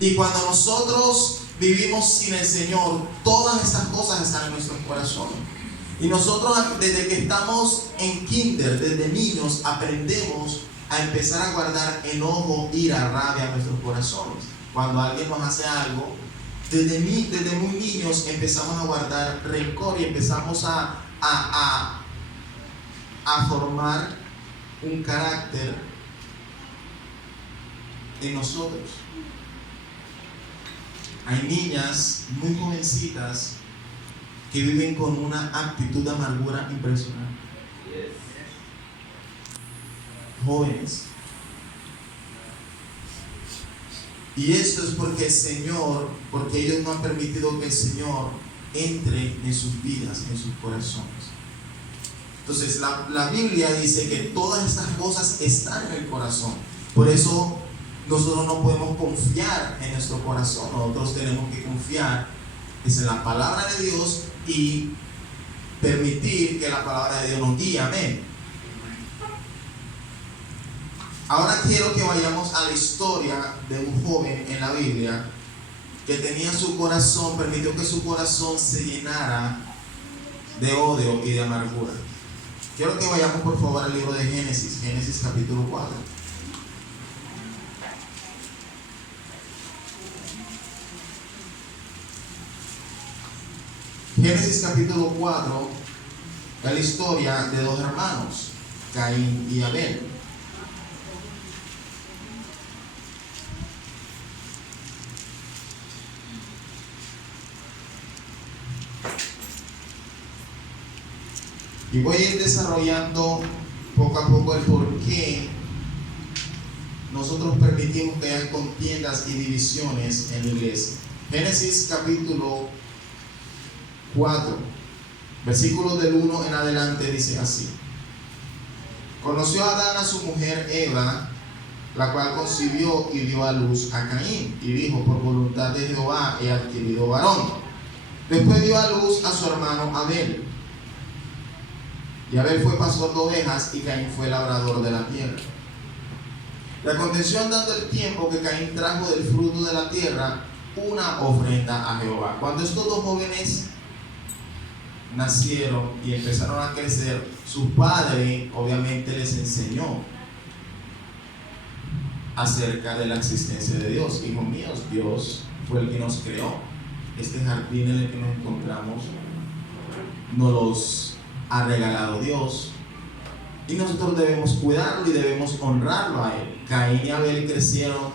Y cuando nosotros vivimos sin el Señor, todas estas cosas están en nuestros corazones. Y nosotros desde que estamos en kinder, desde niños, aprendemos a empezar a guardar enojo, ira, rabia en nuestros corazones. Cuando alguien nos hace algo, desde muy niños empezamos a guardar rencor y empezamos a formar un carácter en nosotros. Hay niñas muy jovencitas que viven con una actitud de amargura impresionante. Jóvenes. Y esto es porque el Señor, porque ellos no han permitido que el Señor entre en sus vidas, en sus corazones. Entonces la Biblia dice que todas estas cosas están en el corazón. Por eso nosotros no podemos confiar en nuestro corazón. Nosotros tenemos que confiar en la palabra de Dios y permitir que la palabra de Dios nos guíe. Amén. Ahora quiero que vayamos a la historia de un joven en la Biblia que tenía su corazón, permitió que su corazón se llenara de odio y de amargura. Quiero que vayamos por favor al libro de Génesis, Génesis capítulo 4. Génesis capítulo 4 es la historia de dos hermanos, Caín y Abel. Y voy a ir desarrollando poco a poco el por qué nosotros permitimos que haya contiendas y divisiones en la iglesia. Génesis capítulo 4, versículos del 1 en adelante dice así: Conoció Adán a su mujer Eva, la cual concibió y dio a luz a Caín, y dijo: por voluntad de Jehová he adquirido varón. Después dio a luz a su hermano Abel. Y Abel fue pastor de ovejas y Caín fue labrador de la tierra. Y aconteció andando el tiempo que Caín trajo del fruto de la tierra una ofrenda a Jehová. Cuando estos dos jóvenes nacieron y empezaron a crecer, su padre obviamente les enseñó acerca de la existencia de Dios. Hijos míos, Dios fue el que nos creó. Este jardín en el que nos encontramos nos los ha regalado Dios y nosotros debemos cuidarlo y debemos honrarlo a Él. Caín y Abel crecieron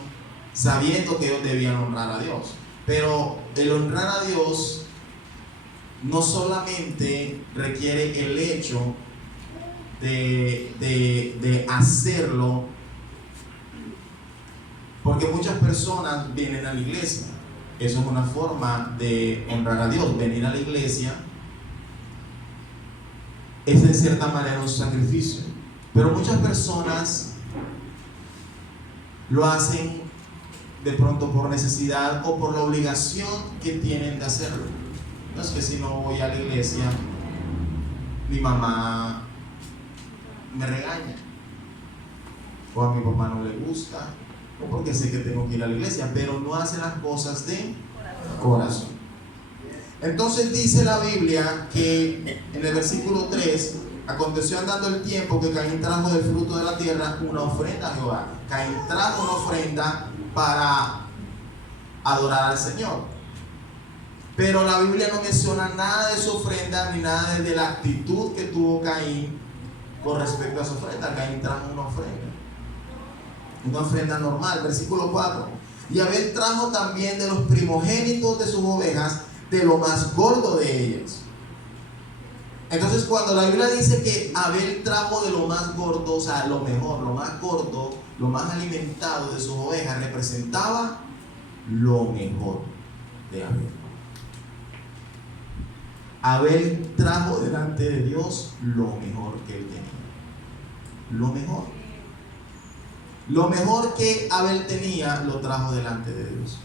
sabiendo que ellos debían honrar a Dios, pero el honrar a Dios no solamente requiere el hecho de hacerlo, porque muchas personas vienen a la iglesia. Eso es una forma de honrar a Dios. Venir a la iglesia es de cierta manera un sacrificio, pero muchas personas lo hacen de pronto por necesidad o por la obligación que tienen de hacerlo. No es que si no voy a la iglesia mi mamá me regaña, o a mi papá no le gusta, o porque sé que tengo que ir a la iglesia, pero no hacen las cosas de corazón. Entonces dice la Biblia que en el versículo 3: aconteció andando el tiempo que Caín trajo del fruto de la tierra una ofrenda a Jehová. Caín trajo una ofrenda para adorar al Señor, pero la Biblia no menciona nada de su ofrenda ni nada de la actitud que tuvo Caín con respecto a su ofrenda. Caín trajo una ofrenda normal. Versículo 4: y Abel trajo también de los primogénitos de sus ovejas, de lo más gordo de ellas. Entonces, cuando la Biblia dice que Abel trajo de lo más gordo, o sea, lo mejor, lo más gordo, lo más alimentado de sus ovejas, representaba lo mejor de Abel. Abel trajo delante de Dios lo mejor que él tenía. Lo mejor. Lo mejor que Abel tenía lo trajo delante de Dios.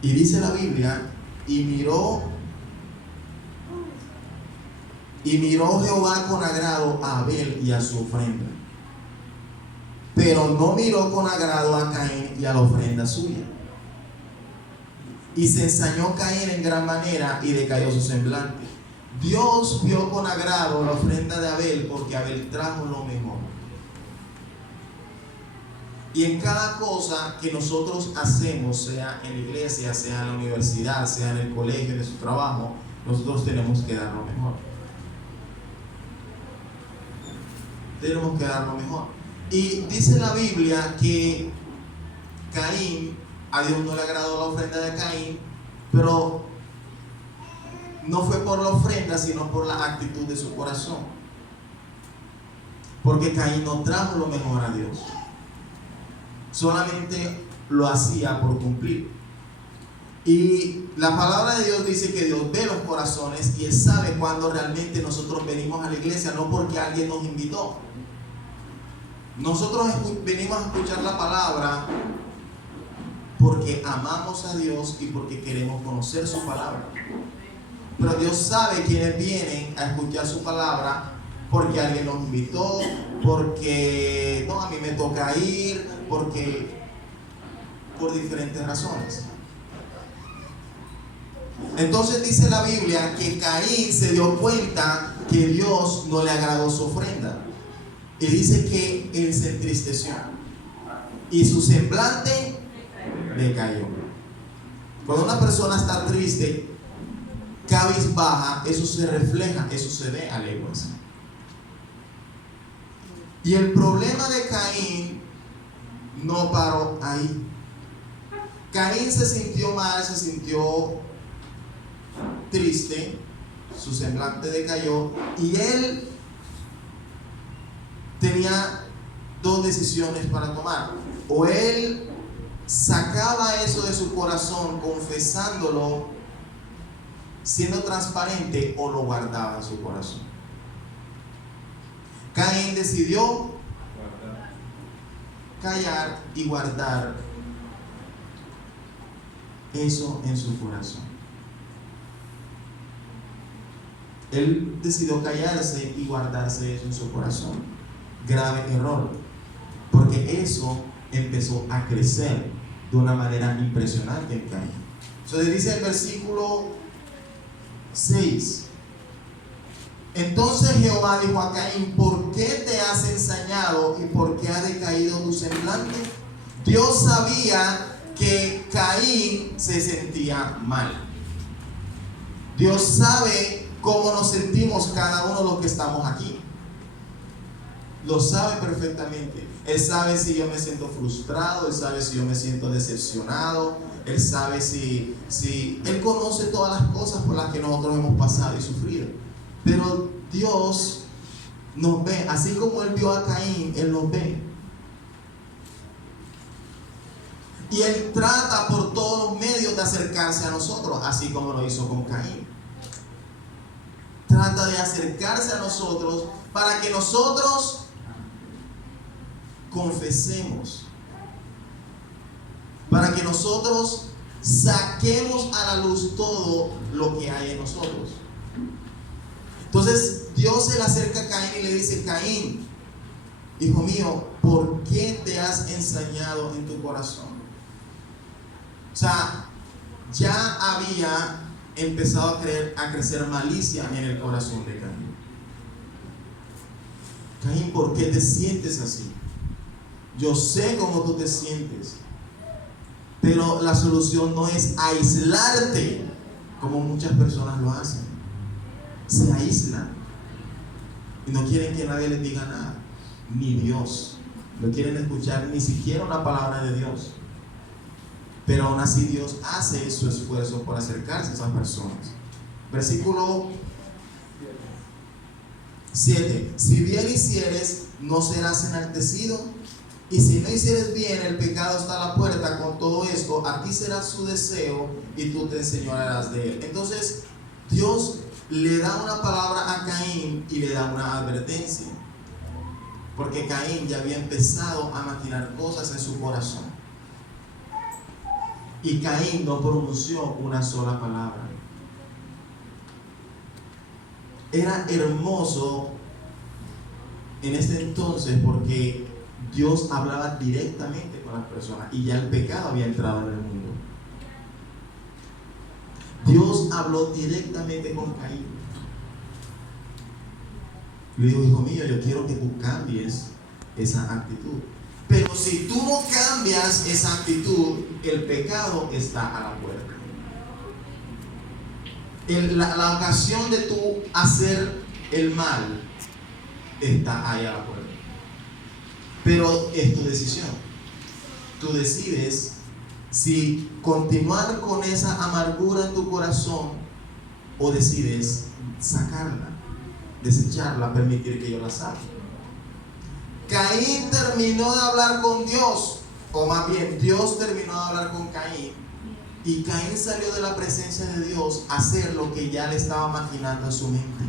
Y dice la Biblia: y miró Jehová con agrado a Abel y a su ofrenda, pero no miró con agrado a Caín y a la ofrenda suya. y se ensañó Caín en gran manera y decayó su semblante. Dios vio con agrado la ofrenda de Abel, porque Abel trajo lo mejor. Y en cada cosa que nosotros hacemos, sea en la iglesia, sea en la universidad, sea en el colegio, en su trabajo, nosotros tenemos que dar lo mejor. Tenemos que dar lo mejor. Y dice la Biblia que Caín, a Dios no le agradó la ofrenda de Caín, pero no fue por la ofrenda, sino por la actitud de su corazón. Porque Caín no trajo lo mejor a Dios, solamente lo hacía por cumplir. Y la palabra de Dios dice que Dios ve los corazones y Él sabe cuando realmente nosotros venimos a la iglesia, no porque alguien nos invitó. Nosotros venimos a escuchar la palabra porque amamos a Dios y porque queremos conocer su palabra. Pero Dios sabe quienes vienen a escuchar su palabra porque alguien nos invitó, porque no, a mí me toca ir, porque por diferentes razones. Entonces dice la Biblia que Caín se dio cuenta que Dios no le agradó su ofrenda. Y dice que él se entristeció y su semblante decayó. Cuando una persona está triste, cabizbaja, eso se refleja, eso se ve a leguas. Y el problema de Caín no paró ahí. Caín se sintió mal, se sintió triste, su semblante decayó y él tenía dos decisiones para tomar. O él sacaba eso de su corazón confesándolo, siendo transparente, o lo guardaba en su corazón. Caín decidió callar y guardar eso en su corazón. Él decidió callarse y guardarse eso en su corazón. Grave error, porque eso empezó a crecer de una manera impresionante en Caín. Entonces dice el versículo 6: entonces Jehová dijo a Caín, ¿por qué te has ensañado y por qué ha decaído tu semblante? Dios sabía que Caín se sentía mal. Dios sabe cómo nos sentimos cada uno de los que estamos aquí. Lo sabe perfectamente. Él sabe si yo me siento frustrado, Él sabe si yo me siento decepcionado, Él sabe si Él conoce todas las cosas por las que nosotros hemos pasado y sufrido. Pero Dios nos ve, así como Él vio a Caín, Él nos ve. Y Él trata por todos los medios de acercarse a nosotros, así como lo hizo con Caín. Trata de acercarse a nosotros para que nosotros confesemos, para que nosotros saquemos a la luz todo lo que hay en nosotros. Entonces Dios se le acerca a Caín y le dice: Caín, hijo mío, ¿por qué te has ensañado en tu corazón? O sea, ya había empezado a crecer malicia en el corazón de Caín. Caín, ¿por qué te sientes así? Yo sé cómo tú te sientes, pero la solución no es aislarte como muchas personas lo hacen. Se aíslan y no quieren que nadie les diga nada, ni Dios. No quieren escuchar ni siquiera una palabra de Dios. Pero aún así Dios hace su esfuerzo por acercarse a esas personas. Versículo 7: si bien hicieres, no serás enaltecido, y si no hicieres bien, el pecado está a la puerta. Con todo esto, a ti será su deseo y tú te enseñorearás de él. Entonces Dios le da una palabra a Caín y le da una advertencia, porque Caín ya había empezado a maquinar cosas en su corazón. Y Caín no pronunció una sola palabra. Era hermoso en este entonces porque Dios hablaba directamente con las personas y ya el pecado había entrado en el mundo. Dios habló directamente con Caín. Le dijo: hijo mío, yo quiero que tú cambies esa actitud. Pero si tú no cambias esa actitud, el pecado está a la puerta. La ocasión de tú hacer el mal está ahí a la puerta. Pero es tu decisión. Tú decides si continuar con esa amargura en tu corazón o decides sacarla, desecharla, permitir que yo la saque. Caín terminó de hablar con Dios, o más bien Dios terminó de hablar con Caín, y Caín salió de la presencia de Dios a hacer lo que ya le estaba maquinando en su mente.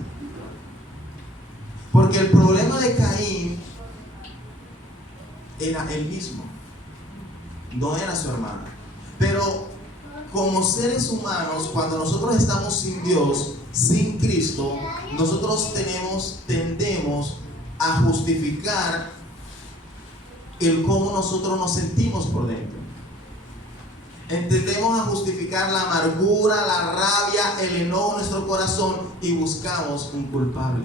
Porque el problema de Caín era él mismo, no era su hermano. Pero como seres humanos, cuando nosotros estamos sin Dios, sin Cristo, nosotros tendemos a justificar el cómo nosotros nos sentimos por dentro. Tendemos a justificar la amargura, la rabia, el enojo en nuestro corazón y buscamos un culpable.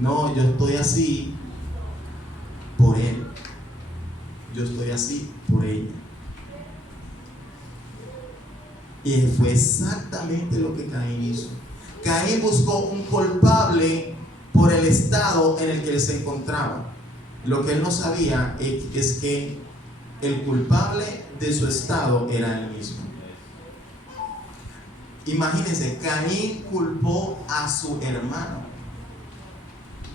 No, yo estoy así por él. Yo estoy así por ella. Y fue exactamente lo que Caín hizo. Caín buscó un culpable por el estado en el que él se encontraba. Lo que él no sabía es que el culpable de su estado era él mismo. Imagínense, Caín culpó a su hermano.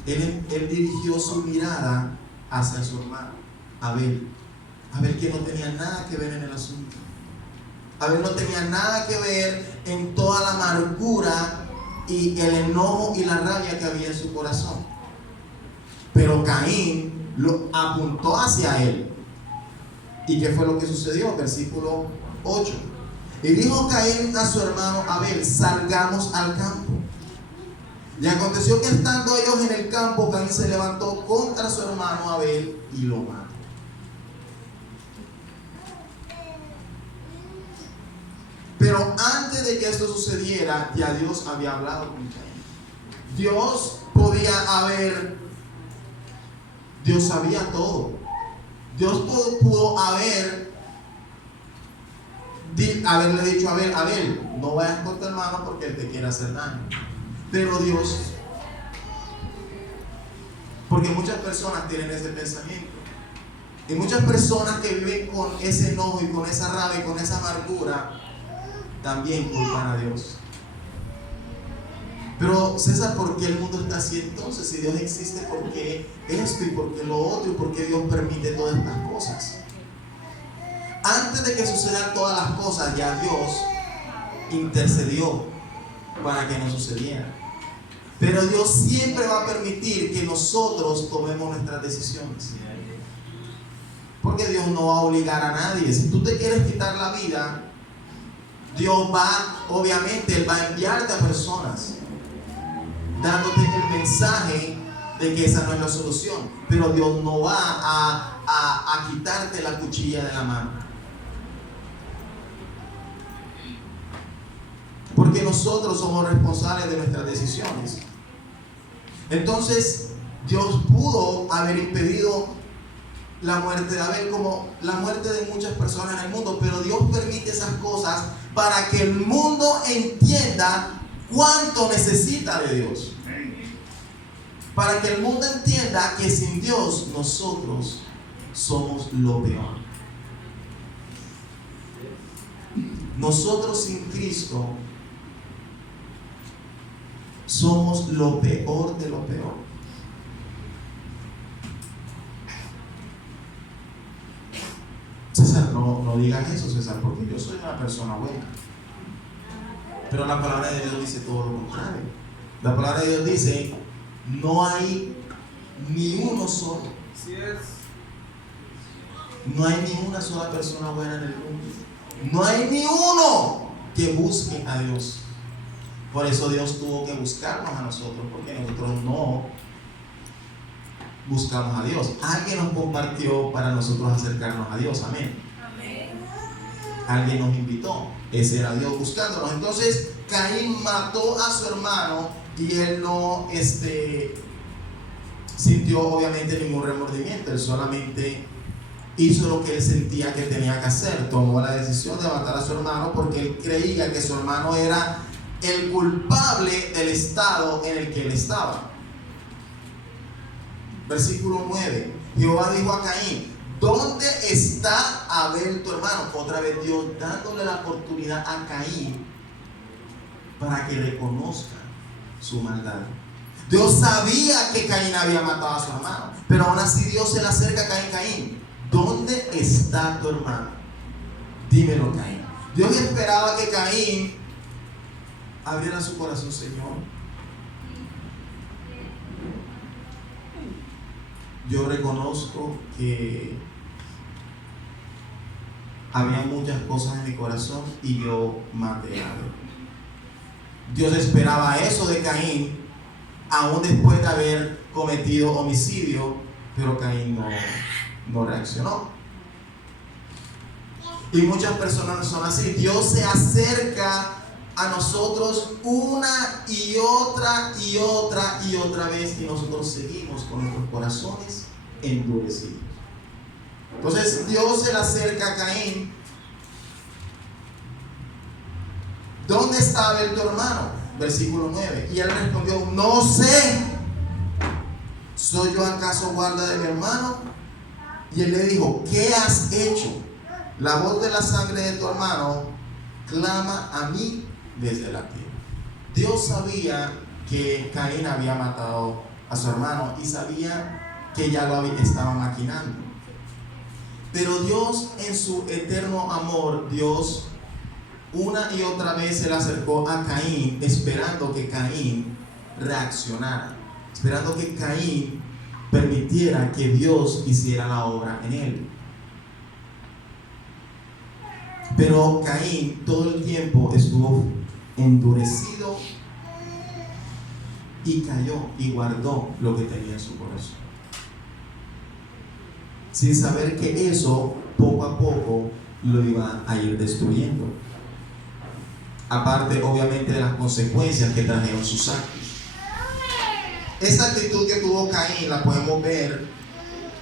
Él dirigió su mirada hacia su hermano, Abel, que no tenía nada que ver en el asunto. Abel no tenía nada que ver en toda la amargura y el enojo y la rabia que había en su corazón. Pero Caín lo apuntó hacia él. ¿Y qué fue lo que sucedió? Versículo 8. Y dijo Caín a su hermano Abel: salgamos al campo. Y aconteció que estando ellos en el campo, Caín se levantó contra su hermano Abel y lo mató. Pero antes de que esto sucediera, ya Dios había hablado con Caín. Dios sabía todo. Dios pudo haberle dicho a Abel, no vayas con tu hermano porque él te quiere hacer daño. Pero Dios, porque muchas personas tienen ese pensamiento, y muchas personas que viven con ese enojo y con esa rabia y con esa amargura también culpan a Dios. Pero César, ¿por qué el mundo está así entonces? Si Dios existe, ¿por qué esto y por qué lo otro y por qué Dios permite todas estas cosas? Antes de que sucedan todas las cosas, ya Dios intercedió para que no sucediera. Pero Dios siempre va a permitir que nosotros tomemos nuestras decisiones. Porque Dios no va a obligar a nadie. Si tú te quieres quitar la vida, Dios obviamente Él va a enviarte a personas dándote el mensaje de que esa no es la solución. Pero Dios no va a quitarte la cuchilla de la mano. Porque nosotros somos responsables de nuestras decisiones. Entonces, Dios pudo haber impedido la muerte de Abel, como la muerte de muchas personas en el mundo, pero Dios permite esas cosas para que el mundo entienda cuánto necesita de Dios. Para que el mundo entienda que sin Dios nosotros somos lo peor. Nosotros sin Cristo somos lo peor de lo peor. César, no digas eso, César, porque yo soy una persona buena. Pero la palabra de Dios dice todo lo contrario. La palabra de Dios dice: no hay ni uno solo. No hay ni una sola persona buena en el mundo. No hay ni uno que busque a Dios. Por eso Dios tuvo que buscarnos a nosotros, porque nosotros no buscamos a Dios. Alguien nos compartió para nosotros acercarnos a Dios. Amén. alguien nos invitó. Ese era Dios buscándonos. Entonces Caín mató a su hermano y él no sintió obviamente ningún remordimiento. Él solamente hizo lo que él sentía que tenía que hacer. Tomó la decisión de matar a su hermano porque él creía que su hermano era el culpable del estado en el que él estaba. Versículo 9. Jehová dijo a Caín: ¿dónde está Abel tu hermano? Otra vez Dios dándole la oportunidad a Caín para que reconozca su maldad. Dios sabía que Caín había matado a su hermano, pero aún así Dios se le acerca a Caín. Caín, ¿dónde está tu hermano? Dímelo, Caín. Dios esperaba que Caín abriera su corazón. Señor, yo reconozco que había muchas cosas en mi corazón y yo maté a Abel. Dios esperaba eso de Caín, aún después de haber cometido homicidio, pero Caín no reaccionó. Y muchas personas son así. Dios se acerca a nosotros una y otra y otra y otra vez, y nosotros seguimos con nuestros corazones endurecidos. Entonces Dios se le acerca a Caín: ¿dónde está Abel tu hermano? Versículo 9. Y él respondió: no sé, ¿soy yo acaso guarda de mi hermano? Y él le dijo: ¿qué has hecho? La voz de la sangre de tu hermano clama a mí desde la tierra. Dios sabía que Caín había matado a su hermano y sabía que ya lo estaba maquinando. Pero Dios, en su eterno amor, Dios una y otra vez se le acercó a Caín, esperando que Caín reaccionara, esperando que Caín permitiera que Dios hiciera la obra en él. Pero Caín todo el tiempo estuvo endurecido y cayó y guardó lo que tenía en su corazón, sin saber que eso poco a poco lo iba a ir destruyendo. Aparte, obviamente, de las consecuencias que trajeron sus actos. Esta actitud que tuvo Caín la podemos ver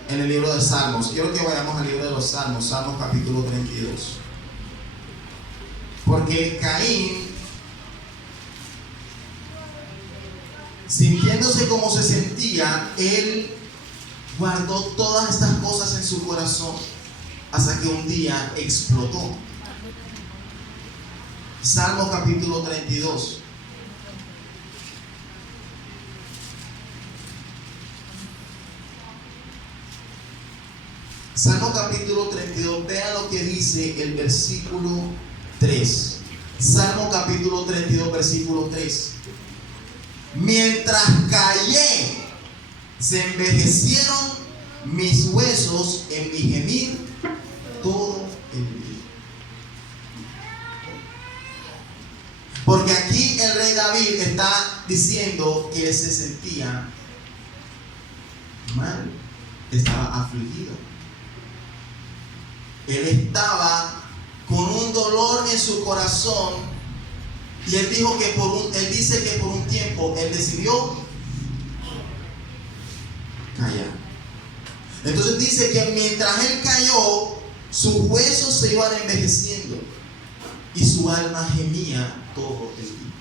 en el libro de Salmos. Quiero que vayamos al libro de los Salmos, Salmos capítulo 32. Porque Caín, sintiéndose como se sentía, él guardó todas estas cosas en su corazón hasta que un día explotó. Salmo capítulo 32. Salmo capítulo 32, vean lo que dice el versículo 3. Salmo capítulo 32, versículo 3. Mientras callé, se envejecieron mis huesos en mi gemir todo el día. Porque aquí el rey David está diciendo que se sentía mal, estaba afligido. Él estaba con un dolor en su corazón y él dijo que él dice que por un tiempo él decidió callar. Entonces dice que mientras él cayó, sus huesos se iban envejeciendo y su alma gemía todo el día.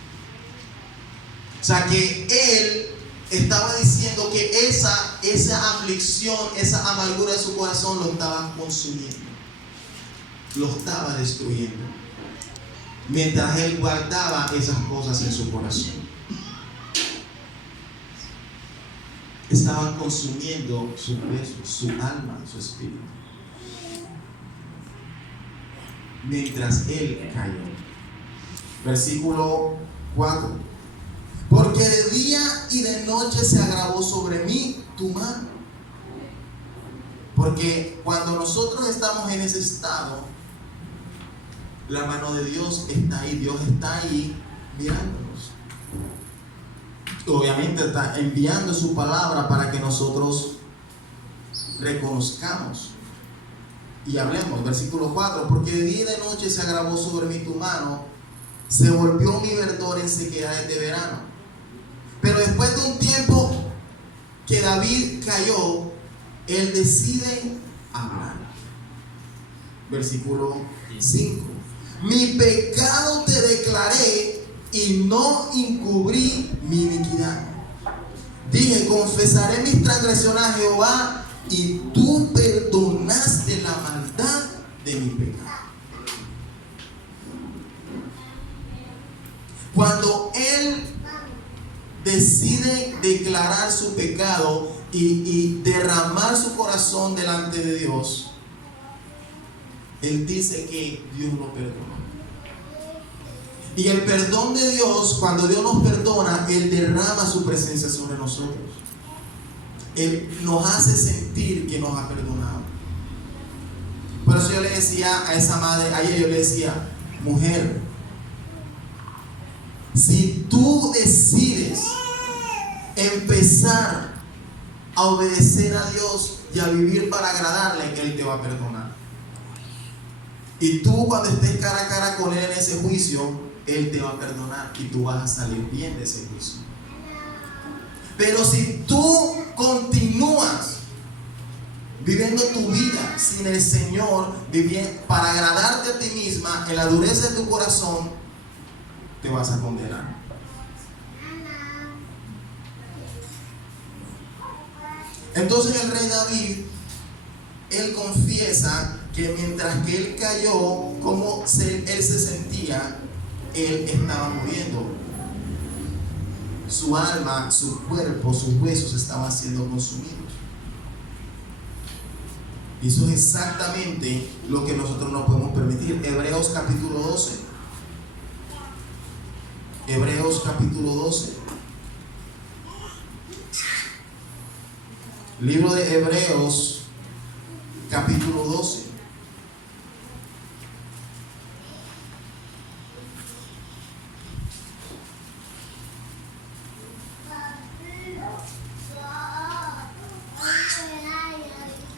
O sea que él estaba diciendo que esa aflicción, esa amargura de su corazón lo estaba consumiendo, lo estaba destruyendo, mientras él guardaba esas cosas en su corazón. Estaban consumiendo su hueso, su alma, su espíritu, mientras él cayó. Versículo 4. Porque de día y de noche se agravó sobre mí tu mano. Porque cuando nosotros estamos en ese estado, la mano de Dios está ahí. Dios está ahí mirándonos. Obviamente está enviando su palabra para que nosotros reconozcamos Y hablemos, versículo 4, porque de día y de noche se agravó sobre mí tu mano, se volvió mi verdor en sequedades de verano. Pero después de un tiempo que David cayó, él decide hablar. Versículo 5. Mi pecado te declaré y no encubrí mi iniquidad. Dije, confesaré mis transgresiones a Jehová, y tú perdonaste la maldad de mi pecado. Cuando él decide declarar su pecado y derramar su corazón delante de Dios, él dice que Dios lo perdonó. Y el perdón de Dios, cuando Dios nos perdona, él derrama su presencia sobre nosotros. Él nos hace sentir que nos ha perdonado. Por eso yo le decía a esa madre, a ella yo le decía, mujer, si tú decides empezar a obedecer a Dios y a vivir para agradarle, Él te va a perdonar. Y tú, cuando estés cara a cara con Él en ese juicio, Él te va a perdonar y tú vas a salir bien de ese juicio. Pero si tú continúas viviendo tu vida sin el Señor, viviendo para agradarte a ti misma, en la dureza de tu corazón, te vas a condenar. Entonces el rey David, él confiesa que mientras que él cayó, como él se sentía, él estaba muriendo. Su alma, su cuerpo, sus huesos estaban siendo consumidos. Y eso es exactamente lo que nosotros no podemos permitir. Hebreos capítulo 12. Hebreos capítulo 12. Libro de Hebreos capítulo 12.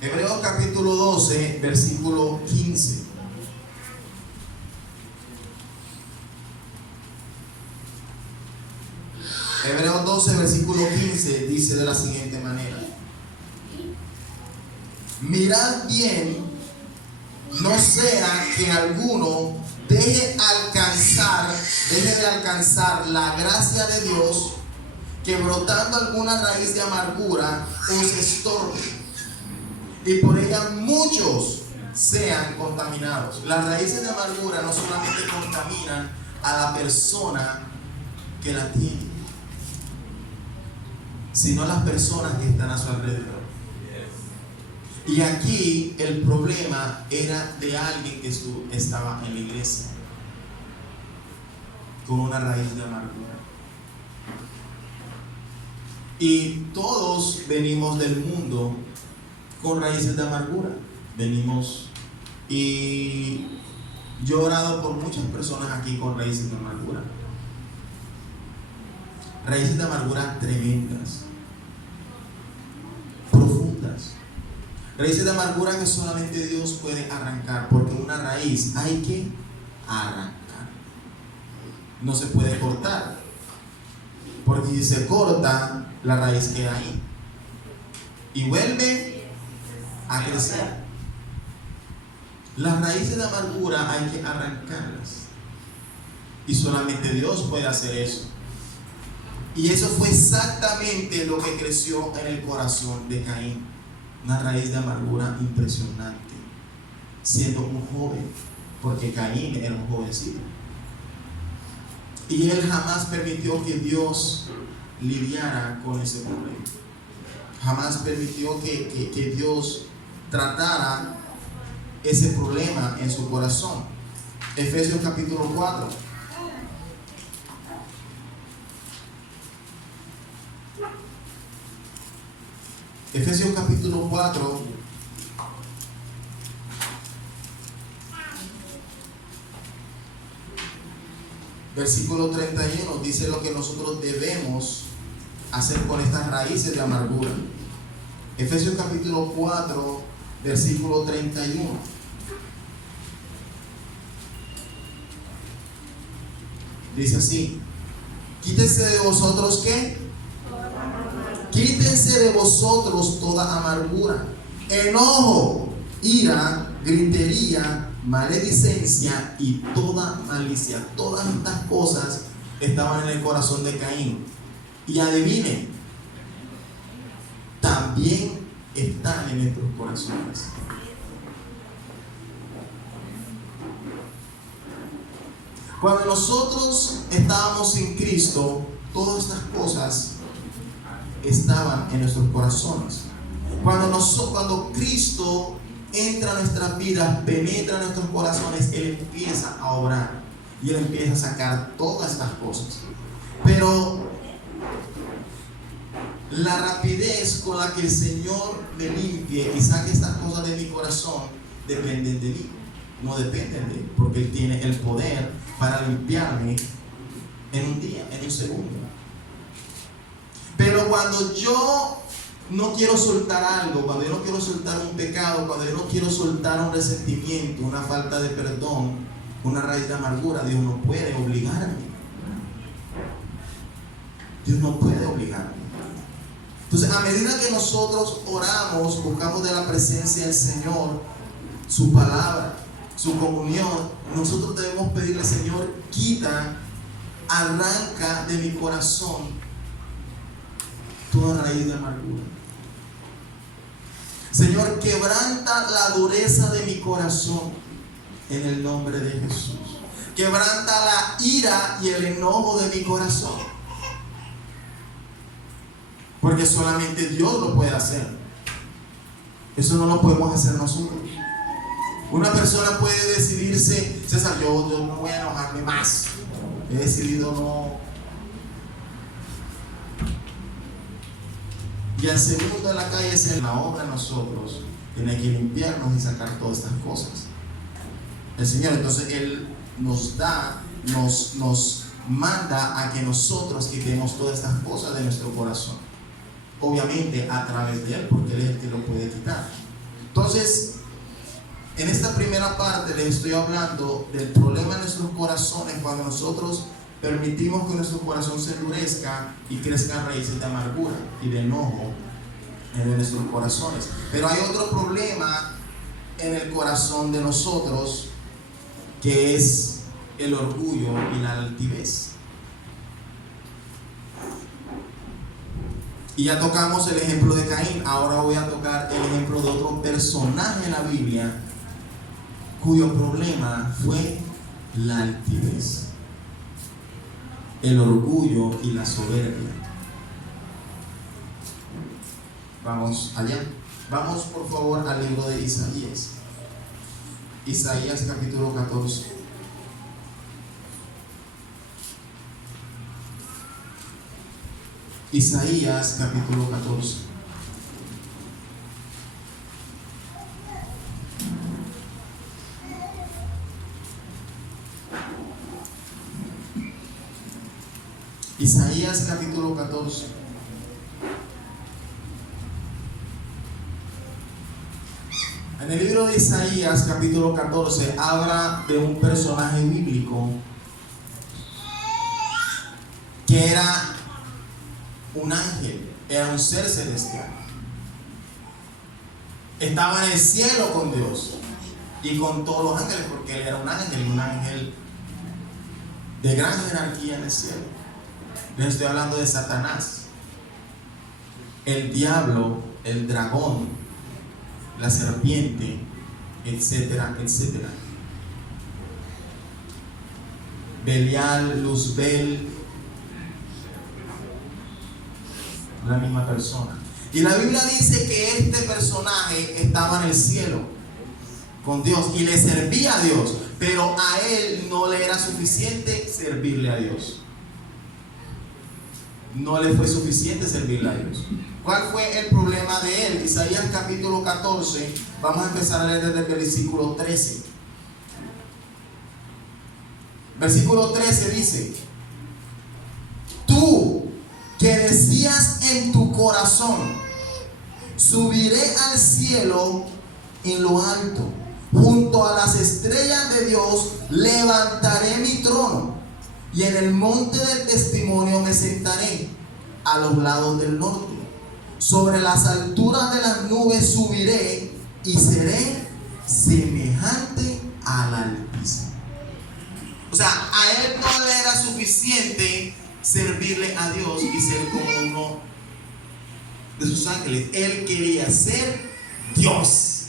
Hebreos capítulo 12, versículo 15. Hebreos 12, versículo 15 dice de la siguiente manera: mirad bien, no sea que alguno deje de alcanzar la gracia de Dios, que brotando alguna raíz de amargura os estorbe, y por ella muchos sean contaminados. Las raíces de amargura no solamente contaminan a la persona que la tiene, sino a las personas que están a su alrededor. Y aquí el problema era de alguien que estaba en la iglesia con una raíz de amargura. Y todos venimos del mundo con raíces de amargura. Venimos, y yo he orado por muchas personas aquí con raíces de amargura. Raíces de amargura tremendas, profundas. Raíces de amargura que solamente Dios puede arrancar, porque una raíz hay que arrancar. No se puede cortar, porque si se corta, la raíz queda ahí y vuelve a crecer. Las raíces de amargura hay que arrancarlas, y solamente Dios puede hacer eso. Y eso fue exactamente lo que creció en el corazón de Caín. Una raíz de amargura impresionante, siendo un joven, porque Caín era un jovencito. Y él jamás permitió que Dios lidiara con ese problema. Jamás permitió que Dios tratara ese problema en su corazón. Efesios capítulo 4. Efesios capítulo 4, versículo 31, dice lo que nosotros debemos hacer con estas raíces de amargura. Efesios capítulo 4, versículo 31. Dice así: quítense de vosotros, ¿qué? Quítense de vosotros toda amargura, enojo, ira, gritería, maledicencia y toda malicia. Todas estas cosas estaban en el corazón de Caín. Y adivinen, también están en nuestros corazones. Cuando nosotros estábamos en Cristo, todas estas cosas estaban en nuestros corazones. Cuando Cristo entra a nuestras vidas, penetra en nuestros corazones, Él empieza a obrar y Él empieza a sacar todas estas cosas. Pero la rapidez con la que el Señor me limpie y saque estas cosas de mi corazón dependen de mí, no dependen de Él, porque Él tiene el poder para limpiarme en un día, en un segundo. Pero cuando yo no quiero soltar algo, cuando yo no quiero soltar un pecado, cuando yo no quiero soltar un resentimiento, una falta de perdón, una raíz de amargura, Dios no puede obligarme. Dios no puede obligarme. Entonces, a medida que nosotros oramos, buscamos de la presencia del Señor, su palabra, su comunión, nosotros debemos pedirle: Señor, quita, arranca de mi corazón toda raíz de amargura. Señor, quebranta la dureza de mi corazón en el nombre de Jesús. Quebranta la ira y el enojo de mi corazón, porque solamente Dios lo puede hacer. Eso no lo podemos hacer nosotros. Una persona puede decidirse: César, yo no voy a enojarme más, he decidido no. Y el segundo de la calle es la obra de nosotros. Tiene que limpiarnos y sacar todas estas cosas. El Señor, entonces, Él nos da, nos manda a que nosotros quitemos todas estas cosas de nuestro corazón. Obviamente a través de Él, porque Él es el que lo puede quitar. Entonces, en esta primera parte les estoy hablando del problema de nuestros corazones cuando nosotros permitimos que nuestro corazón se endurezca y crezcan raíces de amargura y de enojo en nuestros corazones. Pero hay otro problema en el corazón de nosotros, que es el orgullo y la altivez. Y ya tocamos el ejemplo de Caín. Ahora voy a tocar el ejemplo de otro personaje en la Biblia cuyo problema fue la altivez, el orgullo y la soberbia. Vamos allá. Vamos por favor al libro de Isaías. Isaías capítulo 14. Isaías capítulo 14. Isaías capítulo 14. En el libro de Isaías capítulo 14 habla de un personaje bíblico que era un ángel, era un ser celestial. Estaba en el cielo con Dios y con todos los ángeles, porque él era un ángel de gran jerarquía en el cielo. Les estoy hablando de Satanás, el diablo, el dragón, la serpiente, etcétera, etcétera. Belial, Luzbel, la misma persona. Y la Biblia dice que este personaje estaba en el cielo con Dios y le servía a Dios, pero a él no le era suficiente servirle a Dios. No le fue suficiente servirle a Dios. ¿Cuál fue el problema de él? Isaías capítulo 14, vamos a empezar a leer desde el versículo 13. Versículo 13 dice: tú que decías en tu corazón, subiré al cielo en lo alto, junto a las estrellas de Dios levantaré mi trono. Y en el monte del testimonio me sentaré a los lados del norte. Sobre las alturas de las nubes subiré y seré semejante al Altísimo. O sea, a él no le era suficiente servirle a Dios y ser como uno de sus ángeles. Él quería ser Dios.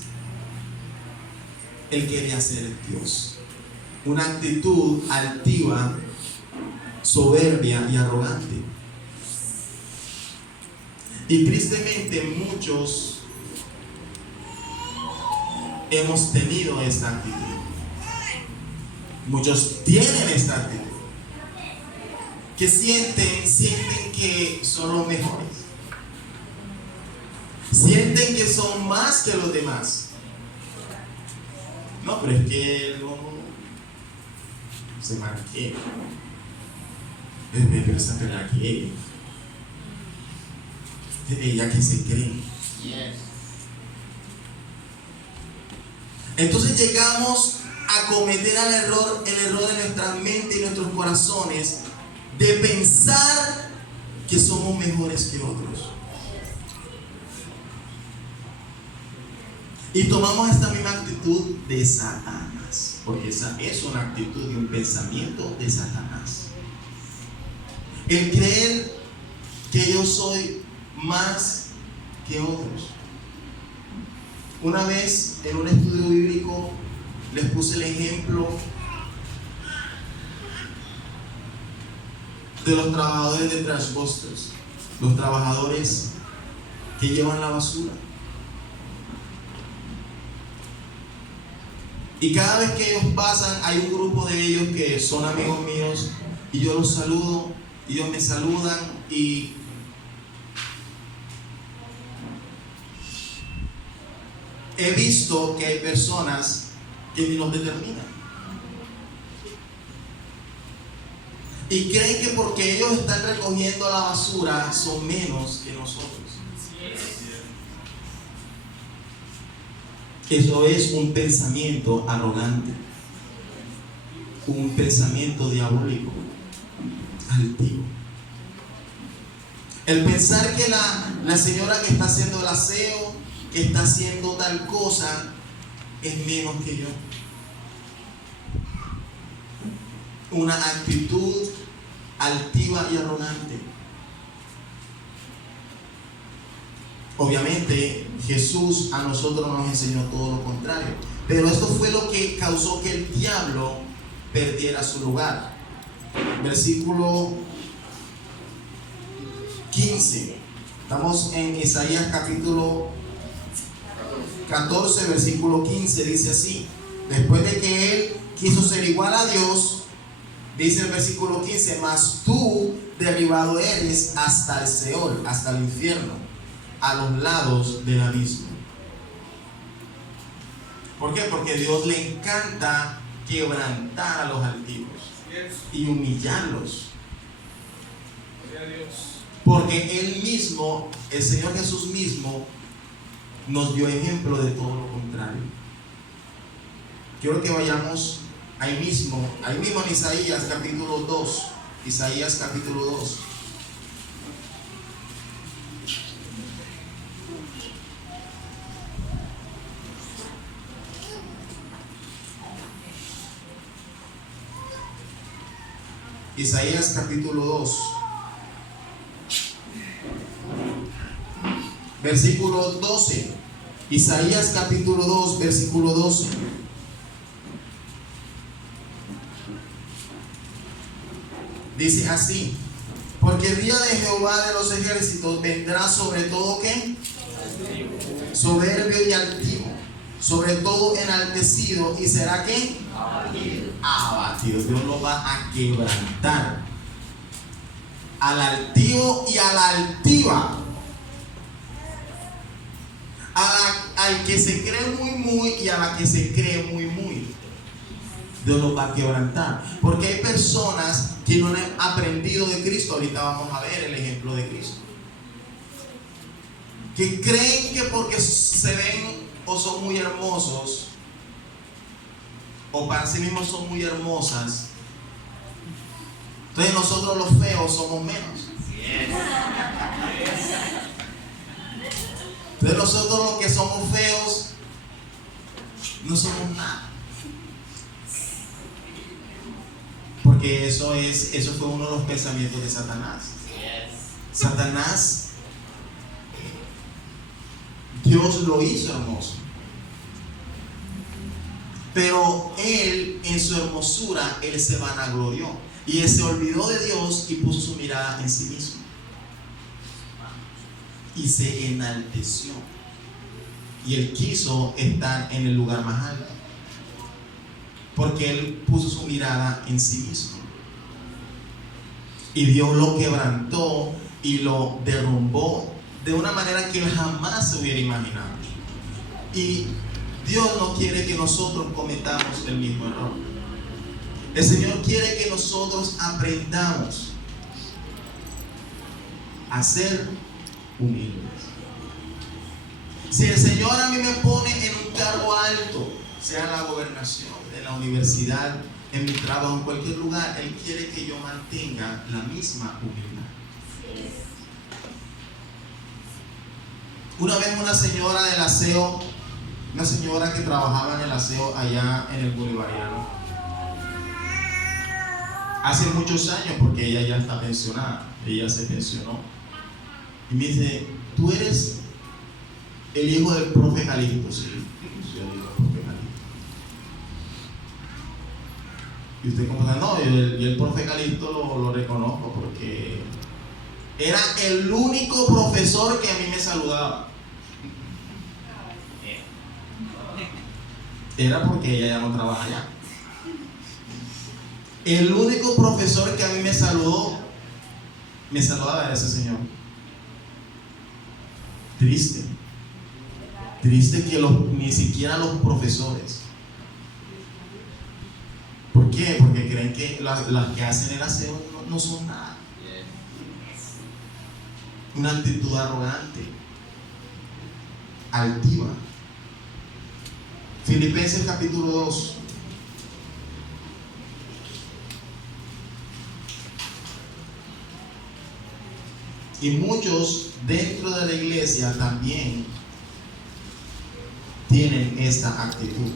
Él quería ser Dios. Una actitud altiva, soberbia y arrogante. Y tristemente muchos hemos tenido esta actitud. Muchos tienen esta actitud. Que sienten que son los mejores. Sienten que son más que los demás. No, pero es que no se marque. Es esa pena que ella que se cree. Entonces llegamos a cometer el error de nuestra mente y nuestros corazones de pensar que somos mejores que otros. Y tomamos esta misma actitud de Satanás, porque esa es una actitud y un pensamiento de Satanás. El creer que yo soy más que otros. Una vez en un estudio bíblico les puse el ejemplo de los trabajadores de Trash Busters, los trabajadores que llevan la basura. Y cada vez que ellos pasan, hay un grupo de ellos que son amigos míos y yo los saludo, y ellos me saludan y he visto que hay personas que ni nos determinan. Y creen que porque ellos están recogiendo la basura son menos que nosotros. Eso es un pensamiento arrogante, un pensamiento diabólico, altivo. El pensar que la señora que está haciendo el aseo, que está haciendo tal cosa, es menos que yo. Una actitud altiva y arrogante. Obviamente Jesús a nosotros nos enseñó todo lo contrario, pero esto fue lo que causó que el diablo perdiera su lugar. Versículo 15. Estamos en Isaías capítulo 14, versículo 15. Dice así: después de que él quiso ser igual a Dios, dice el versículo 15: mas tú derribado eres hasta el Seol, hasta el infierno, a los lados del abismo. ¿Por qué? Porque a Dios le encanta quebrantar a los altivos y humillarlos. Porque Él mismo, el Señor Jesús mismo, nos dio ejemplo de todo lo contrario. Quiero que vayamos ahí mismo en Isaías capítulo 2. Isaías capítulo 2. Isaías capítulo 2, versículo 12. Isaías capítulo 2, versículo 12. Dice así: porque el día de Jehová de los ejércitos vendrá sobre todo ¿qué? Soberbio y altivo, sobre todo enaltecido, y será ¿qué? Abatido. Dios lo va a quebrantar al altivo y a la altiva, al que se cree muy y a la que se cree muy. Dios lo va a quebrantar, porque hay personas que no han aprendido de Cristo. Ahorita vamos a ver el ejemplo de Cristo, que creen que porque se ven o son muy hermosos, o para sí mismos son muy hermosas, Entonces nosotros los feos somos menos. Entonces nosotros los que somos feos no somos nada. Porque eso fue uno de los pensamientos de Satanás. Satanás, Dios lo hizo hermoso, pero él en su hermosura, él se vanaglorió y él se olvidó de Dios y puso su mirada en sí mismo y se enalteció, y él quiso estar en el lugar más alto porque él puso su mirada en sí mismo, y Dios lo quebrantó y lo derrumbó de una manera que él jamás se hubiera imaginado. Y Dios no quiere que nosotros cometamos el mismo error. El Señor quiere que nosotros aprendamos a ser humildes. Si el Señor a mí me pone en un cargo alto, sea en la gobernación, en la universidad, en mi trabajo, en cualquier lugar, Él quiere que yo mantenga la misma humildad. Una vez una señora del aseo, una señora que trabajaba en el aseo allá en el Bolivariano, hace muchos años, porque ella ya está pensionada, ella se pensionó, y me dice: ¿tú eres el hijo del profe Calixto? Sí, soy el hijo del profe Calixto. Y usted como dice: no, y el profe Calixto lo reconozco porque era el único profesor que a mí me saludaba. Era porque ella ya no trabaja allá. El único profesor que a mí me saludaba era ese señor. Triste que ni siquiera los profesores. ¿Por qué? Porque creen que las que hacen el aseo no son nada. Una actitud arrogante, altiva. Filipenses capítulo 2. Y muchos dentro de la iglesia también tienen esta actitud.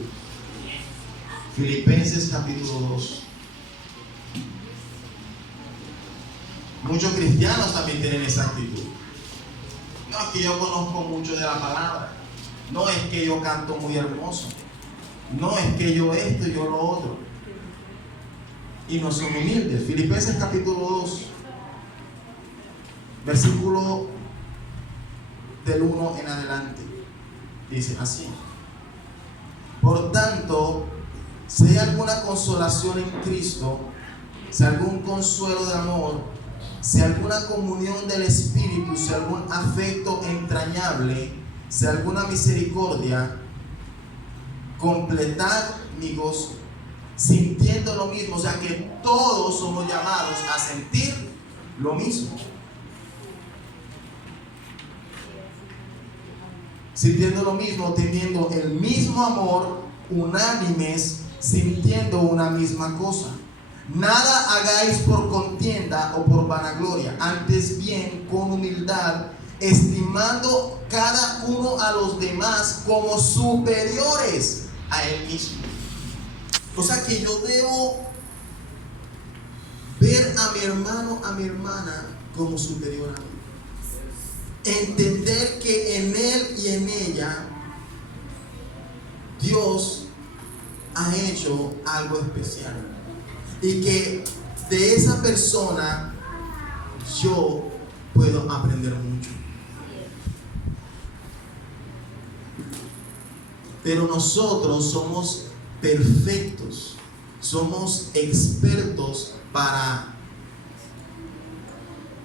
Filipenses capítulo 2. Muchos cristianos también tienen esa actitud. No es que yo conozco mucho de la palabra. No es que yo canto muy hermoso. No es que yo esto y yo lo otro. Y no son humildes. Filipenses capítulo 2, versículo del 1 en adelante. Dice así: por tanto, si hay alguna consolación en Cristo, si algún consuelo de amor, si alguna comunión del Espíritu, si algún afecto entrañable, si alguna misericordia, completad mi gozo, sintiendo lo mismo. O sea que todos somos llamados a sentir lo mismo. Sintiendo lo mismo, teniendo el mismo amor, unánimes, sintiendo una misma cosa. Nada hagáis por contienda o por vanagloria, antes bien con humildad, estimando cada uno a los demás como superiores a él mismo. O sea que yo debo ver a mi hermano, a mi hermana como superior a mí. Entender que en él y en ella Dios ha hecho algo especial y que de esa persona yo puedo aprender mucho. Pero nosotros somos perfectos, somos expertos para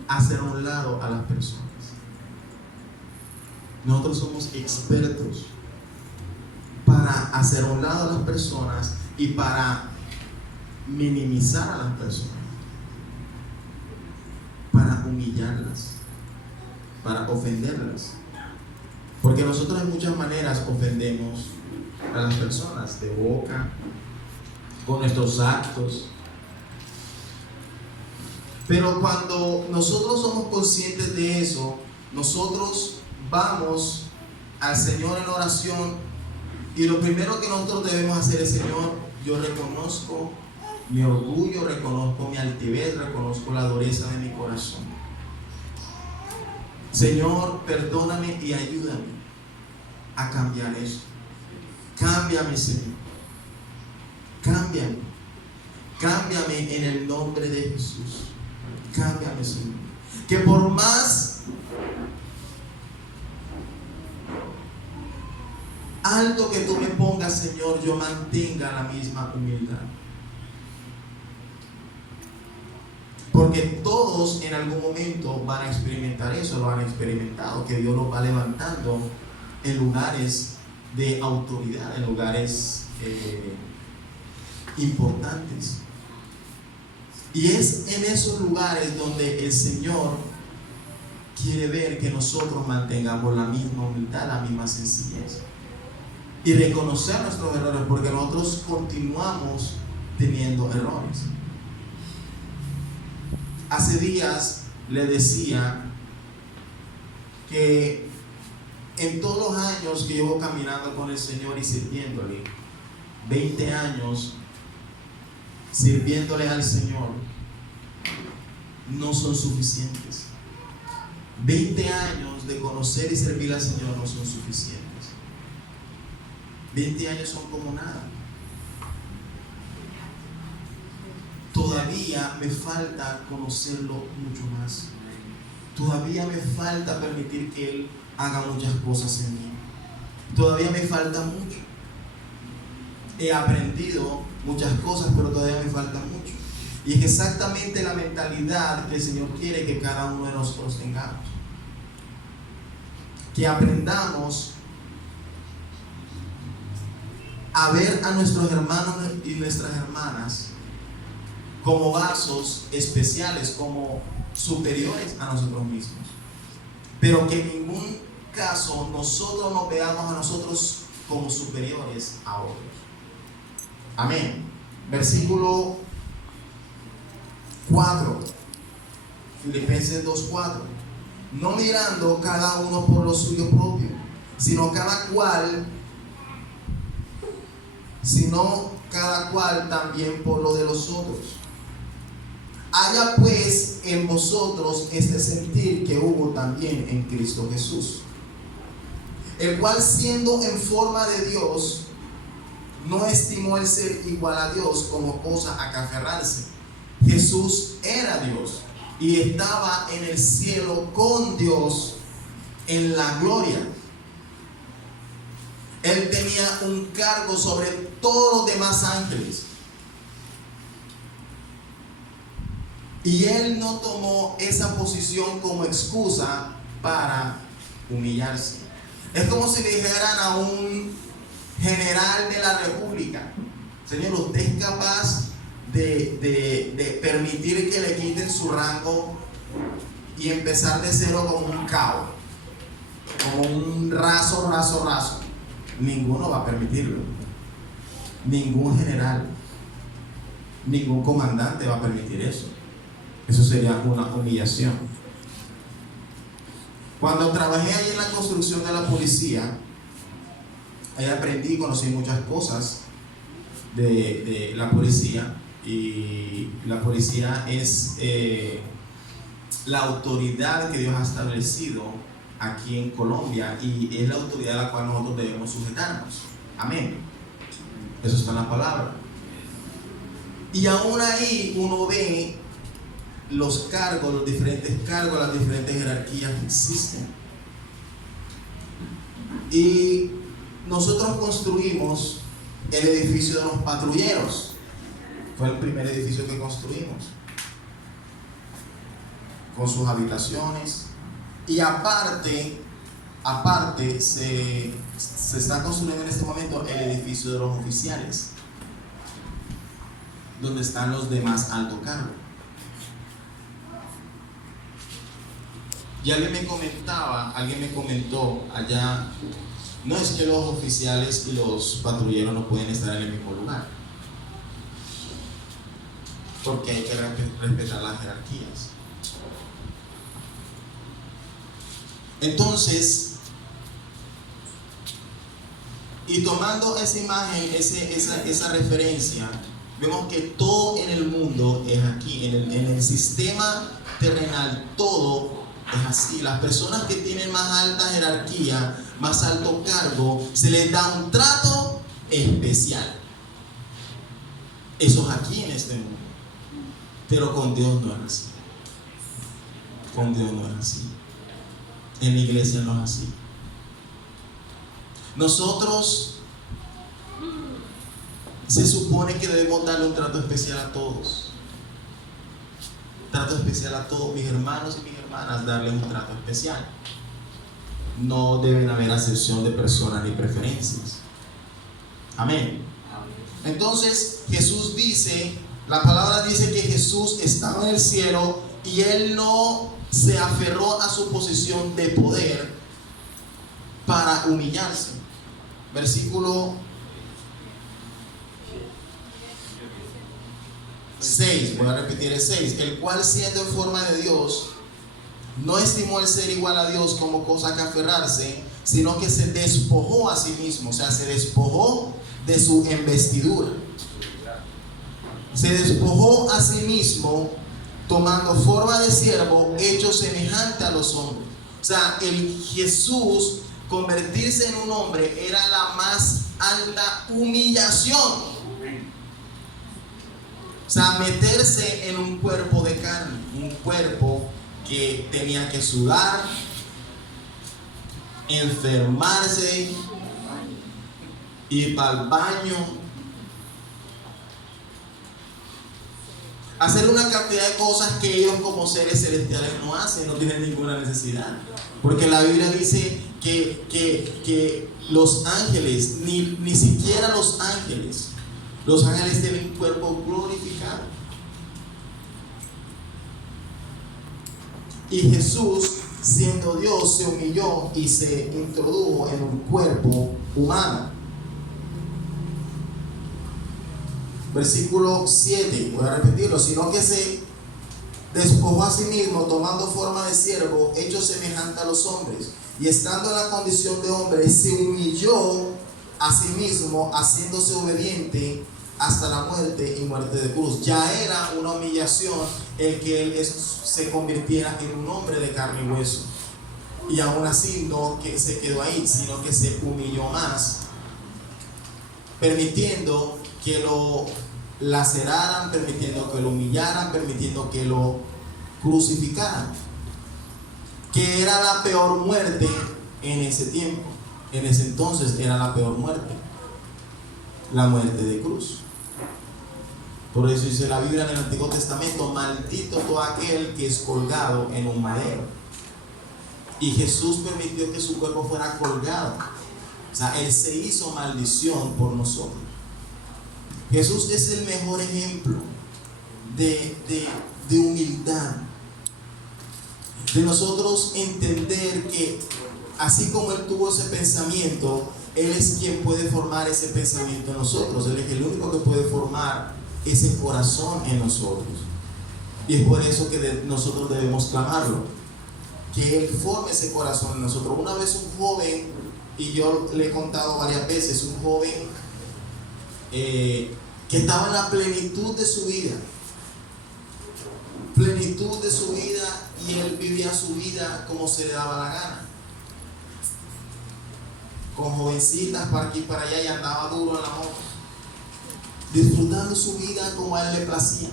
hacer a un lado a las personas. Nosotros somos expertos para hacer a un lado a las personas y para minimizar a las personas, para humillarlas, para ofenderlas. Porque nosotros de muchas maneras ofendemos a las personas, de boca, con nuestros actos. Pero cuando nosotros somos conscientes de eso, nosotros vamos al Señor en oración y lo primero que nosotros debemos hacer es: Señor, yo reconozco mi orgullo, reconozco mi altivez, reconozco la dureza de mi corazón. Señor, perdóname y ayúdame a cambiar eso. Cámbiame, Señor. Cámbiame. Cámbiame en el nombre de Jesús. Cámbiame, Señor. Que por más alto que tú me pongas, Señor, yo mantenga la misma humildad. Porque todos en algún momento van a experimentar eso, lo han experimentado, que Dios los va levantando en lugares de autoridad, en lugares importantes. Y es en esos lugares donde el Señor quiere ver que nosotros mantengamos la misma humildad, la misma sencillez y reconocer nuestros errores, porque nosotros continuamos teniendo errores. Hace días le decía que en todos los años que llevo caminando con el Señor y sirviéndole, 20 años sirviéndole al Señor, no son suficientes. 20 años de conocer y servir al Señor no son suficientes. 20 años son como nada. Todavía me falta conocerlo mucho más. Todavía me falta permitir que Él haga muchas cosas en mí. Todavía me falta mucho. He aprendido muchas cosas, pero todavía me falta mucho. Y es exactamente la mentalidad que el Señor quiere que cada uno de nosotros tengamos. Que aprendamos a ver a nuestros hermanos y nuestras hermanas como vasos especiales, como superiores a nosotros mismos, pero que en ningún caso nosotros nos veamos a nosotros como superiores a otros. Amén. Versículo 4, Filipenses 2:4. No mirando cada uno por lo suyo propio, sino cada cual también por lo de los otros. Haya pues en vosotros este sentir que hubo también en Cristo Jesús, el cual, siendo en forma de Dios, no estimó el ser igual a Dios como cosa a que aferrarse. Jesús era Dios y estaba en el cielo con Dios en la gloria. Él tenía un cargo sobre todos los demás ángeles. Y Él no tomó esa posición como excusa para humillarse. Es como si le dijeran a un general de la república: Señor, usted es capaz de permitir que le quiten su rango y empezar de cero como un cabo, como un raso. Ninguno va a permitirlo. Ningún general, ningún comandante va a permitir eso. Eso sería una humillación. Cuando trabajé ahí en la construcción de la policía, ahí aprendí y conocí muchas cosas de la policía. Y la policía es la autoridad que Dios ha establecido aquí en Colombia, y es la autoridad a la cual nosotros debemos sujetarnos. Amén. Eso está en la palabra. Y aún ahí uno ve los cargos, los diferentes cargos, las diferentes jerarquías que existen. Y nosotros construimos el edificio de los patrulleros. Fue el primer edificio que construimos, con sus habitaciones. Y aparte se está construyendo en este momento el edificio de los oficiales, donde están los de más alto cargo. Y alguien me comentó allá: no es que los oficiales y los patrulleros no pueden estar en el mismo lugar. porque hay que respetar las jerarquías. Entonces, y tomando esa imagen, esa referencia, vemos que todo en el mundo es aquí, en el sistema terrenal, todo es así. Las personas que tienen más alta jerarquía, más alto cargo, se les da un trato especial. Eso es aquí en este mundo. Pero con Dios no es así. Con Dios no es así. En la iglesia no es así. Nosotros se supone que debemos darle un trato especial a todos. Trato especial a todos mis hermanos y mis hermanas, darles un trato especial. No deben haber acepción de personas ni preferencias. Amén. Entonces Jesús dice, la palabra dice que Jesús estaba en el cielo y Él no se aferró a su posición de poder para humillarse. Versículo 6, voy a repetir el 6, el cual siendo en forma de Dios, no estimó el ser igual a Dios como cosa que aferrarse, sino que se despojó a sí mismo, o sea, se despojó de su investidura. Se despojó a sí mismo, tomando forma de siervo, hecho semejante a los hombres. O sea, el Jesús, convertirse en un hombre, era la más alta humillación. O sea, meterse en un cuerpo de carne, un cuerpo que tenía que sudar, enfermarse, ir para el baño, hacer una cantidad de cosas que ellos como seres celestiales no hacen, no tienen ninguna necesidad. Porque la Biblia dice que los ángeles, ni siquiera los ángeles tienen un cuerpo glorificado. Y Jesús, siendo Dios, se humilló y se introdujo en un cuerpo humano. Versículo 7, voy a repetirlo, sino que se despojó a sí mismo, tomando forma de siervo, hecho semejante a los hombres, y estando en la condición de hombre, se humilló a sí mismo, haciéndose obediente hasta la muerte y muerte de cruz. Ya era una humillación el que él se convirtiera en un hombre de carne y hueso. Y aún así no que se quedó ahí, sino que se humilló más, permitiendo que lo laceraran, permitiendo que lo humillaran, permitiendo que lo crucificaran, que era la peor muerte en ese tiempo. En ese entonces era la peor muerte, la muerte de cruz. Por eso dice la Biblia en el Antiguo Testamento: maldito todo aquel que es colgado en un madero. Y Jesús permitió que su cuerpo fuera colgado. O sea, Él se hizo maldición por nosotros. Jesús es el mejor ejemplo de humildad, de nosotros entender que así como Él tuvo ese pensamiento, Él es quien puede formar ese pensamiento en nosotros. Él es el único que puede formar ese corazón en nosotros. Y es por eso que nosotros debemos clamarlo, que Él forme ese corazón en nosotros. Una vez un joven, y yo le he contado varias veces, un joven que estaba en la plenitud de su vida, y él vivía su vida como se le daba la gana, con jovencitas para aquí y para allá, y andaba duro en la moto, disfrutando su vida como a él le placía.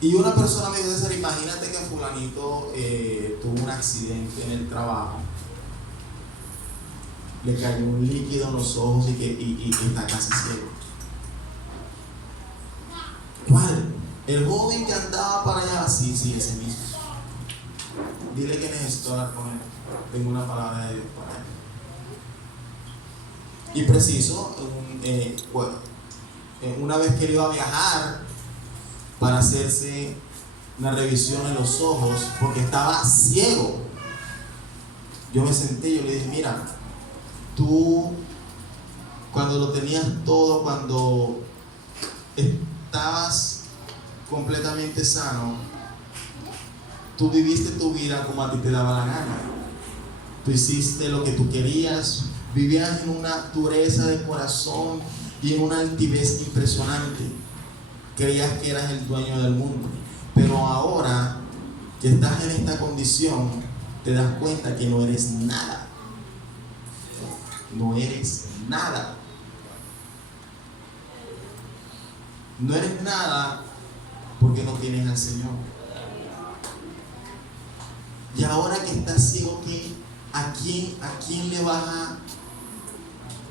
Y una persona me dijo: César, imagínate que fulanito tuvo un accidente en el trabajo, le cayó un líquido en los ojos y está casi ciego. ¿Cuál? El joven que andaba para allá. Sí, ese mismo. Dile que necesito hablar con él. Tengo una palabra de Dios para él. Y preciso, una vez que él iba a viajar para hacerse una revisión en los ojos, porque estaba ciego, yo me senté y yo le dije: mira, Tú, cuando lo tenías todo, cuando estabas completamente sano, tú viviste tu vida como a ti te daba la gana. Tú hiciste lo que tú querías, vivías en una dureza de corazón y en una altivez impresionante. Creías que eras el dueño del mundo, pero ahora que estás en esta condición, te das cuenta que no eres nada. No eres nada. No eres nada porque no tienes al Señor. Y ahora que estás ciego, ¿a quién le vas a,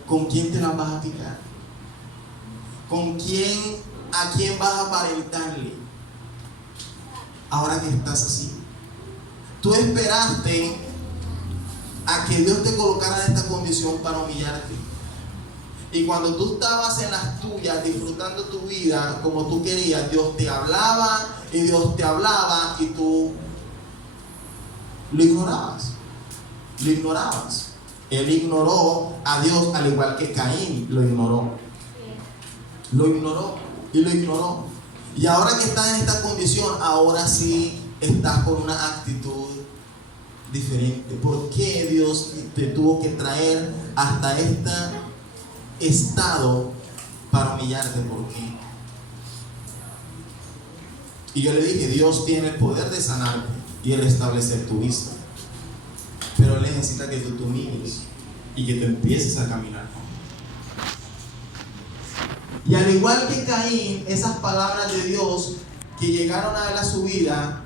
con quién te la vas a picar? ¿A quién vas a aparentarle? Ahora que estás así, tú esperaste a que Dios te colocara en esta condición para humillarte. Y cuando tú estabas en las tuyas, disfrutando tu vida como tú querías, Dios te hablaba y Dios te hablaba y tú lo ignorabas. Lo ignorabas. Él ignoró a Dios al igual que Caín lo ignoró. Lo ignoró y lo ignoró. Y ahora que estás en esta condición, ahora sí estás con una actitud diferente. ¿Por qué Dios te tuvo que traer hasta este estado para humillarte? ¿Por qué? Y yo le dije, Dios tiene el poder de sanarte y de restablecer tu vista, pero Él necesita que tú te humilles y que te empieces a caminar con Él. Y al igual que Caín, esas palabras de Dios que llegaron a él a su vida,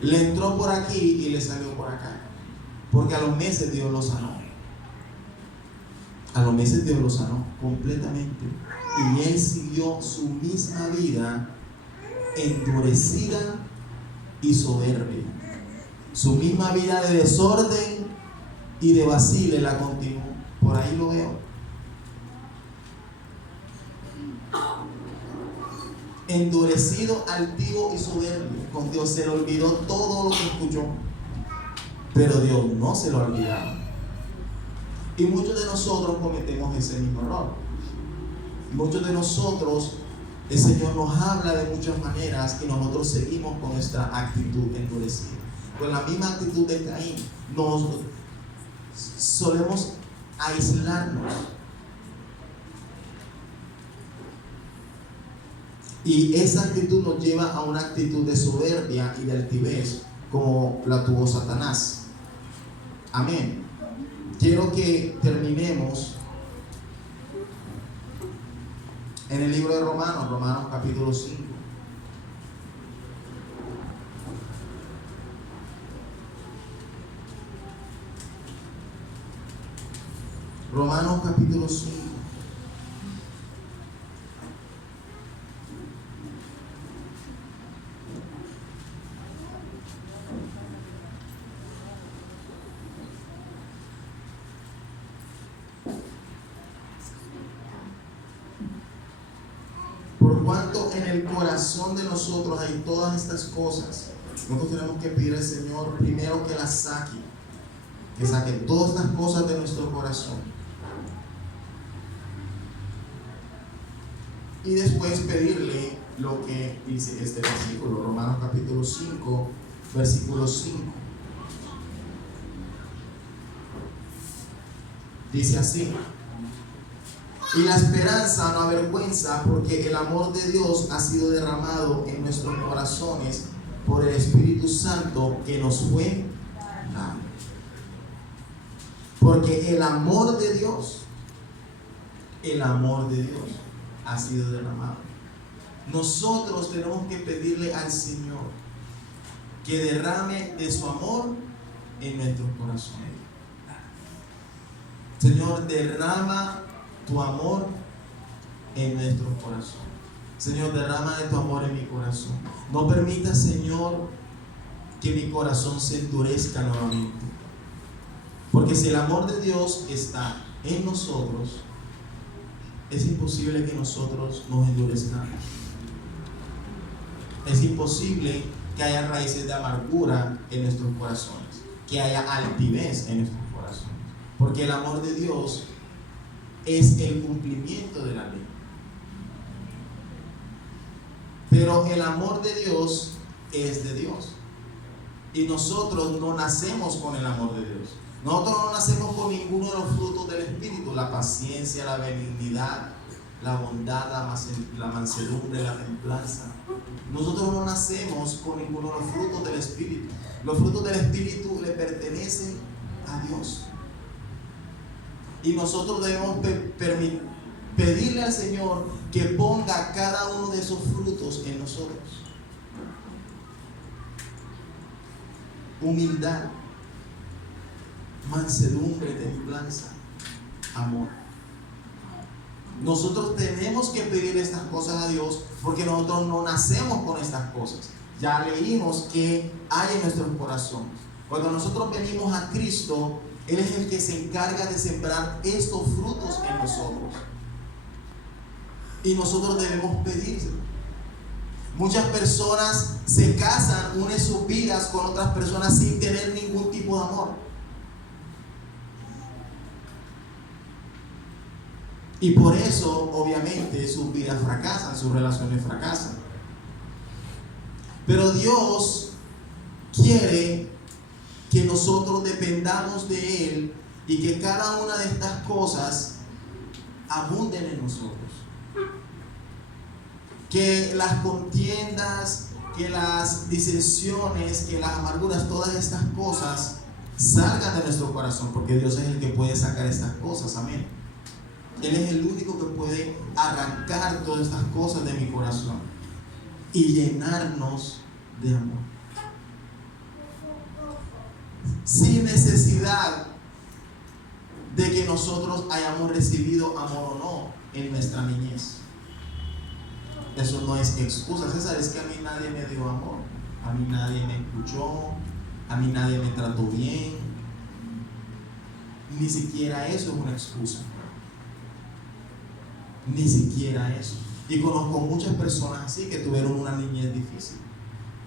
le entró por aquí y le salió por acá, porque a los meses Dios lo sanó. A los meses Dios lo sanó completamente, y él siguió su misma vida endurecida y soberbia. Su misma vida de desorden y de vacile la continuó. Por ahí lo veo. Endurecido, altivo y soberbio. Con Dios se le olvidó todo lo que escuchó, pero Dios no se lo olvidaba. Y muchos de nosotros cometemos ese mismo error. Muchos de nosotros, el Señor nos habla de muchas maneras y nosotros seguimos con nuestra actitud endurecida. Con la misma actitud de Caín, nos solemos aislarnos. Y esa actitud nos lleva a una actitud de soberbia y de altivez, como la tuvo Satanás. Amén. Quiero que terminemos en el libro de Romanos capítulo 5. Romanos capítulo 5. Por cuanto en el corazón de nosotros hay todas estas cosas, nosotros tenemos que pedir al Señor primero que las saque, que saque todas estas cosas de nuestro corazón. Y después pedirle lo que dice este versículo, Romanos capítulo 5, versículo 5. Dice así: y la esperanza no avergüenza, porque el amor de Dios ha sido derramado en nuestros corazones por el Espíritu Santo que nos fue dado. Porque el amor de Dios ha sido derramado. Nosotros tenemos que pedirle al Señor que derrame de su amor en nuestros corazones. Señor, derrama tu amor en nuestros corazones. Señor, derrama de tu amor en mi corazón. No permita, Señor, que mi corazón se endurezca nuevamente. Porque si el amor de Dios está en nosotros, es imposible que nosotros nos endurezcamos. Es imposible que haya raíces de amargura en nuestros corazones. que haya altivez en nuestros corazones. Porque el amor de Dios es el cumplimiento de la ley. Pero el amor de Dios es de Dios. Y nosotros no nacemos con el amor de Dios. Nosotros no nacemos con ninguno de los frutos del Espíritu: la paciencia, la benignidad, la bondad, la mansedumbre, la templanza. Nosotros no nacemos con ninguno de los frutos del Espíritu. Los frutos del Espíritu le pertenecen a Dios. Y nosotros debemos pedirle al Señor que ponga cada uno de esos frutos en nosotros. Humildad, mansedumbre, templanza, amor. Nosotros tenemos que pedir estas cosas a Dios porque nosotros no nacemos con estas cosas. Ya leímos que hay en nuestros corazones. Cuando nosotros venimos a Cristo, Él es el que se encarga de sembrar estos frutos en nosotros. Y nosotros debemos pedírselo. Muchas personas se casan, unen sus vidas con otras personas sin tener ningún tipo de amor. Y por eso, obviamente, sus vidas fracasan, sus relaciones fracasan. Pero Dios quiere que nosotros dependamos de Él y que cada una de estas cosas abunden en nosotros. Que las contiendas, que las disensiones, que las amarguras, todas estas cosas salgan de nuestro corazón, porque Dios es el que puede sacar estas cosas. Amén. Él es el único que puede arrancar todas estas cosas de mi corazón y llenarnos de amor, sin necesidad de que nosotros hayamos recibido amor o no en nuestra niñez. Eso no es excusa. César, es que a mí nadie me dio amor, a mí nadie me escuchó, a mí nadie me trató bien. Ni siquiera eso es una excusa. Ni siquiera eso. Y conozco muchas personas así que tuvieron una niñez difícil,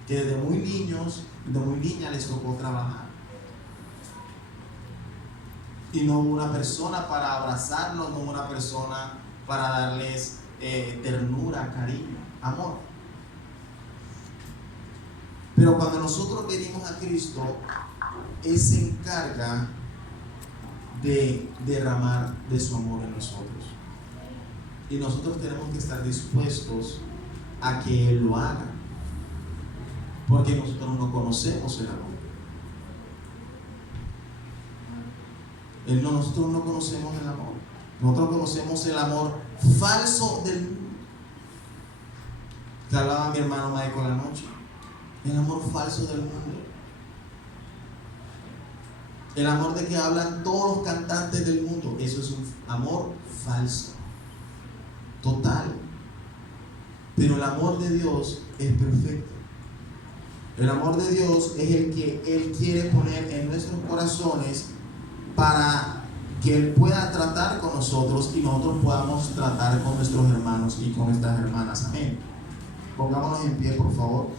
que desde muy niños, desde muy niña les tocó trabajar. Y no hubo una persona para abrazarlos, no hubo una persona para darles ternura, cariño, amor. Pero cuando nosotros venimos a Cristo, Él se encarga de derramar de su amor en nosotros. Y nosotros tenemos que estar dispuestos a que Él lo haga, porque nosotros no conocemos el amor. Nosotros no conocemos el amor. Nosotros conocemos el amor falso del mundo. Que hablaba mi hermano Michael anoche. El amor falso del mundo. El amor de que hablan todos los cantantes del mundo. Eso es un amor falso. Total. Pero el amor de Dios es perfecto. El amor de Dios es el que Él quiere poner en nuestros corazones para que Él pueda tratar con nosotros y nosotros podamos tratar con nuestros hermanos y con nuestras hermanas. Amén. Pongámonos en pie, por favor.